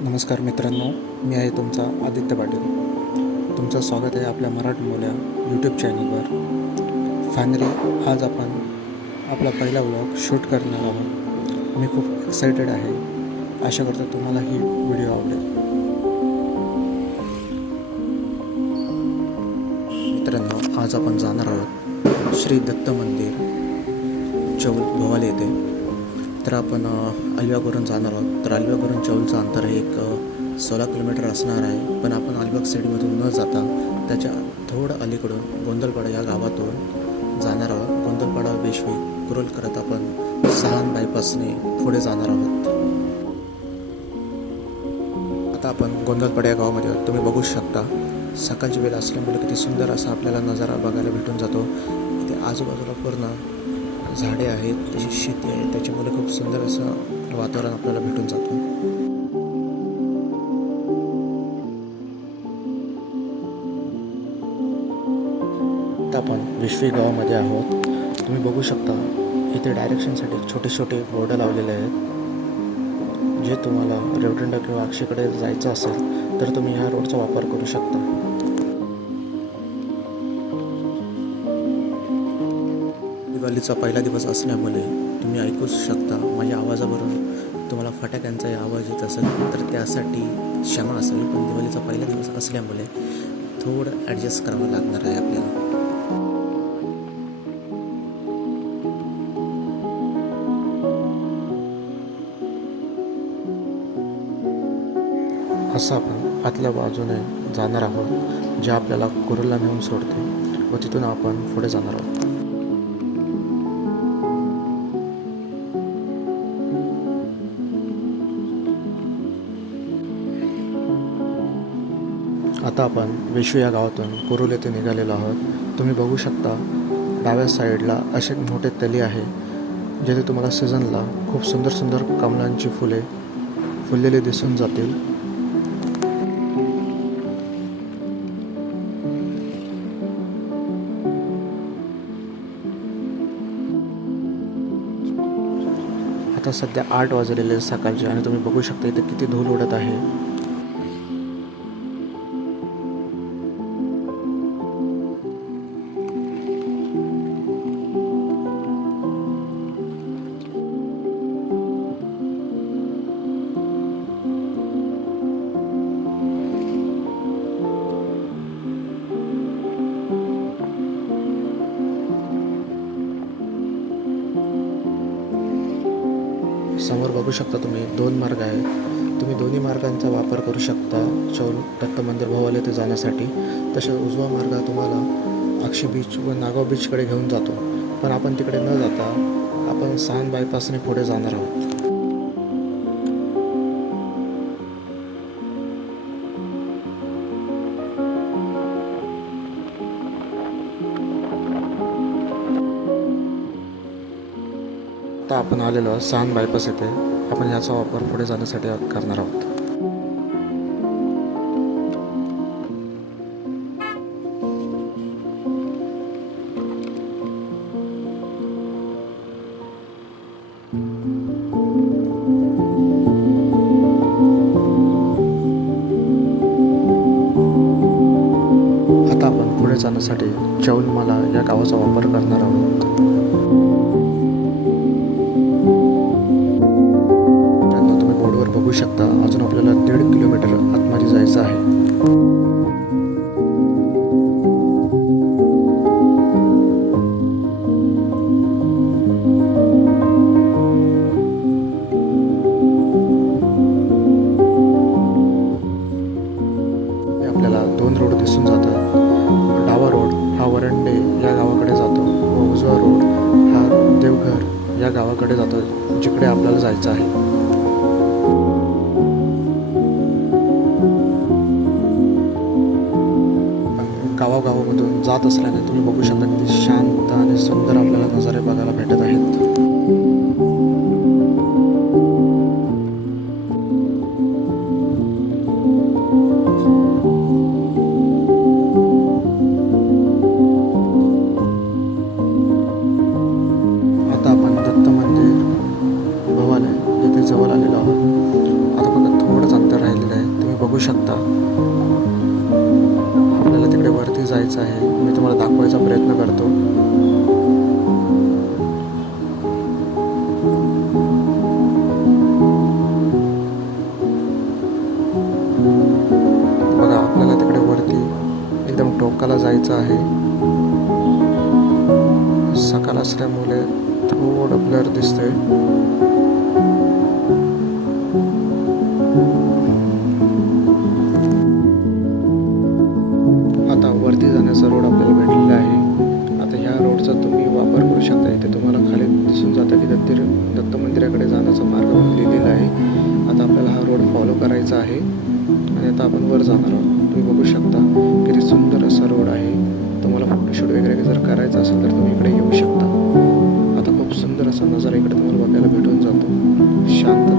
नमस्कार मित्रांनो, मी आहे तुमचा आदित्य पाटील. तुमचं स्वागत आहे आपल्या मराठी बोल्या यूट्यूब चॅनलवर. फायनली आज आपण आपला पहिला व्लॉग शूट करणार आहोत. मी खूप एक्सायटेड आहे. आशा करतो तुम्हाला ही व्हिडिओ आवडेल. मित्रांनो, आज आपण जाणार आहोत श्री दत्त मंदिर चौल भोवाले येथे. तर आपण अलिबागवरून जाणार आहोत. तर अलिबागवरून चौलचं अंतर हे एक 16 किलोमीटर असणार आहे. पण आपण अलिबाग सिटीमधून न जाता त्याच्या थोडं अलीकडून गोंदलपाडा या गावातून जाणार आहोत. गोंदलपाडा वेशवी कुरोल करत आपण सहान बायपासने पुढे जाणार आहोत. आता आपण गोंदलपाडा या गावामध्ये आहोत. तुम्ही बघू शकता सकाळची वेळ असल्यामुळे किती सुंदर असा आपल्याला नजारा बघायला भेटून जातो. इथे आजूबाजूला पूर्ण झाडे आहेत, तशी शेती आहे, त्याच्यामुळे खूप सुंदर असं वातावरण आपल्याला भेटून जातं. आता आपण विश्वी गावामध्ये आहोत. तुम्ही बघू शकता इथे डायरेक्शनसाठी छोटे छोटे बोर्ड लावलेले आहेत. जे तुम्हाला रेवदंडा किंवा अक्षयकडे जायचं असेल तर तुम्ही ह्या रोडचा वापर करू शकता. दिवाळीचा पहिला दिवस असल्यामुळे तुम्ही ऐकूच शकता माझ्या आवाजाबरोबर तुम्हाला फटाक्यांचाही आवाज येत असेल तर त्यासाठी क्षमा असेल. पण दिवाळीचा पहिला दिवस असल्यामुळे थोडं ॲडजस्ट करावं लागणार आहे आपल्याला. असं आपण आतल्या बाजूने जाणार आहोत, जे आपल्याला कुरोलला नेऊन सोडते व तिथून आपण पुढे जाणार आहोत. आता आपण वेशू या गावातून कुरोल येथे निघालेलो आहोत. तुम्ही बघू शकता डाव्या साईडला असे मोठे तली आहे, जेथे तुम्हाला सीझनला खूप सुंदर सुंदर कमळांची फुले फुललेली दिसून जातील. आता सध्या 8 वाजलेले सकाळचे आणि तुम्ही बघू शकता इथे किती धूळ उडत आहे. समोर बघू शकता तुम्ही 2 मार्ग आहेत. तुम्ही दोन्ही मार्गांचा वापर करू शकता चौल दत्त मंदिर भोवाले ते जाण्यासाठी. तसेच उजवा मार्ग तुम्हाला अक्षी बीच व नागाव बीचकडे घेऊन जातो. पण आपण तिकडे न जाता आपण सहान बायपासने पुढे जाणार आहोत. आता आपण आलेलो सहान बायपास येथे. आपण ह्याचा वापर पुढे जाण्यासाठी करणार आहोत. आता आपण पुढे जाण्यासाठी चौलमाला या गावाचा वापर करणार आहोत. बघू शकता अजून आपल्याला 1.5 किलोमीटर आतमध्ये जायचं आहे. आपल्याला 2 रोड दिसून जातात. डावा रोड हा वरंडे या गावाकडे जातो व उजवा रोड हा देवघर या गावाकडे जातो, जिकडे आपल्याला जायचं आहे. गावागावामधून जात असल्याने तुम्ही बघू शकता किती शांत आणि सुंदर आपल्याला नजारे बघायला भेटत आहेत. आता आपण दत्त मंदिर भोवाले येथे जवळ आलेलो आहोत. आता फक्त थोडंच अंतर आहे. बघू शकता आपल्याला तिकडे वरती जायचं आहे. मी तुम्हाला दाखवायचा प्रयत्न करतो. बघा आपल्याला तिकडे वरती एकदम टोकाला जायचं आहे. सकाळ असल्यामुळे थोडं ब्लर दिसतंय. आता वरती जाण्याचा रोड आपल्याला भेटलेला आहे. आता ह्या रोडचा तुम्ही वापर करू शकता. इथे तुम्हाला खाली दिसून जातं की दत्त मंदिराकडे जाण्याचा मार्ग लिहिलेला आहे. आता आपल्याला हा रोड फॉलो करायचा आहे आणि आता आपण वर जाणार आहोत. तुम्ही बघू शकता किती सुंदर असा रोड आहे. तुम्हाला फोटोशूट वगैरे जर करायचं असेल तर तुम्ही इकडे येऊ शकता. आता खूप सुंदर असा नजारा इकडे तुम्हाला बघायला भेटून जातो. शांतता.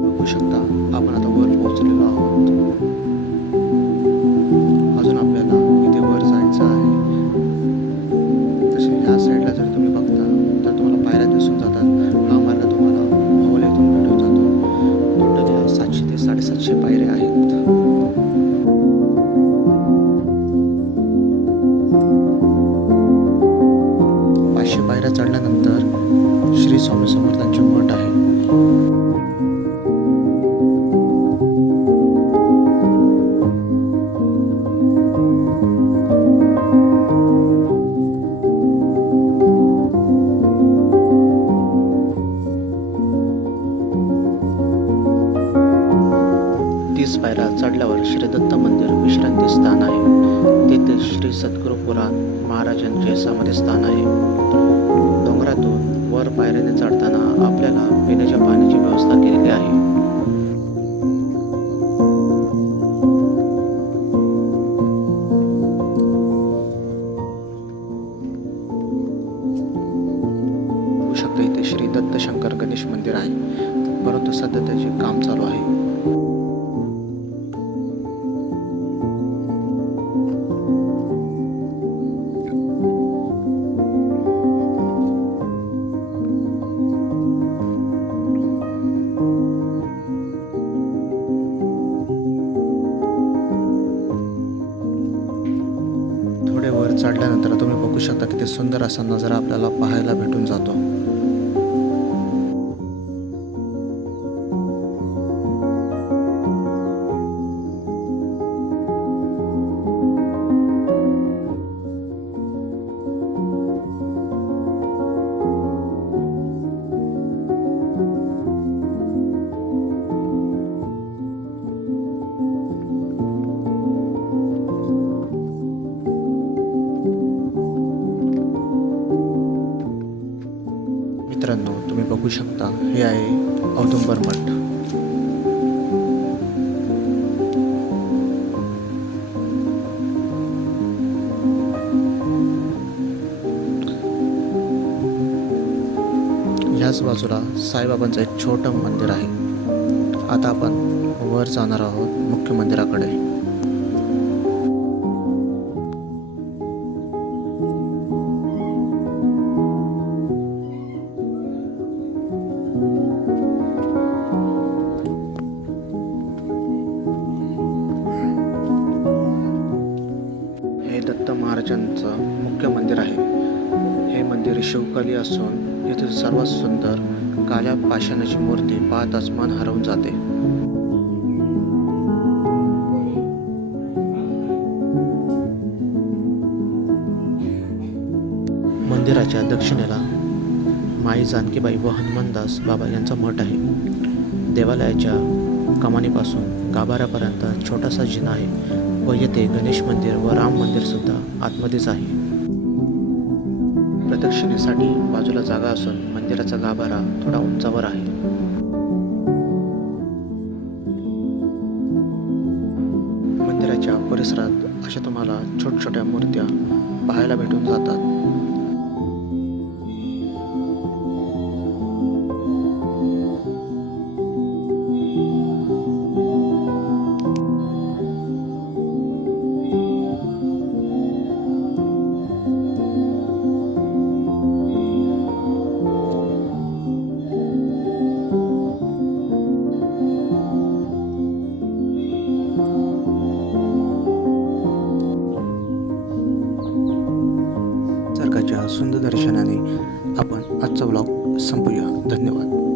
बघू शकता आपण आता वर पोहोचलेलो आहोत. अजून आपल्याला इथे वर जायचं आहे. तसे ह्या साईडला जर तुम्ही बघता तर तुम्हाला पायऱ्या दिसून जातात. हा मार्ग तुम्हाला भोवला इथून भेटून जातो. टोटली 700 ते 750 पायऱ्या आहेत. 500 पायऱ्या चढल्यानंतर श्री स्वामी समर्थांचे मठ आहे. पायऱ्या चढल्यावर श्री दत्त मंदिर विश्रांती स्थान आहे. तेथे श्री सद्गुरू पुराण महाराजांचे समाधी स्थान आहे. डोंगरातून वर पायऱ्याने चढताना आपल्याला पिण्याच्या पाण्याची व्यवस्था केलेली आहे. होऊ शकतं इथे श्री दत्त शंकर गणेश मंदिर आहे, परंतु सध्या त्याचे काम चालू आहे. थोडे वर चढल्यानंतर तुम्ही बघू शकता किती सुंदर असा नजारा आपल्याला पाहायला भेटून जातो. मित्रांनो तुम्ही बघू शकता हे आहे औदुंबर मठ. ह्याच बाजूला साईबाबांचं एक छोटं मंदिर आहे. आता आपण वर जाणार आहोत मुख्य मंदिराकडे. दत्त महाराजांचं मुख्य मंदिर आहे. हे मंदिर शिवकाली असून येथील सर्वात सुंदर काळ्या पाषाणाची मूर्ती पाहताच मन हरवून जाते. मंदिराच्या दक्षिणेला माई जानकीबाई व हनुमानदास बाबा यांचा मठ आहे. देवालयाच्या कमानीपासून गाभाऱ्यापर्यंत छोटासा जिना आहे व येथे गणेश मंदिर व राम मंदिर सुद्धा आतमध्येच आहे. प्रदक्षिणेसाठी बाजूला जागा असून मंदिराचा गाभारा थोडा उंचावर आहे. मंदिराच्या परिसरात अशा तुम्हाला छोट्या मूर्त्या पाहायला भेटून जातात. सुंदर दर्शनाने आपण आजचा व्लॉग संपूया. धन्यवाद.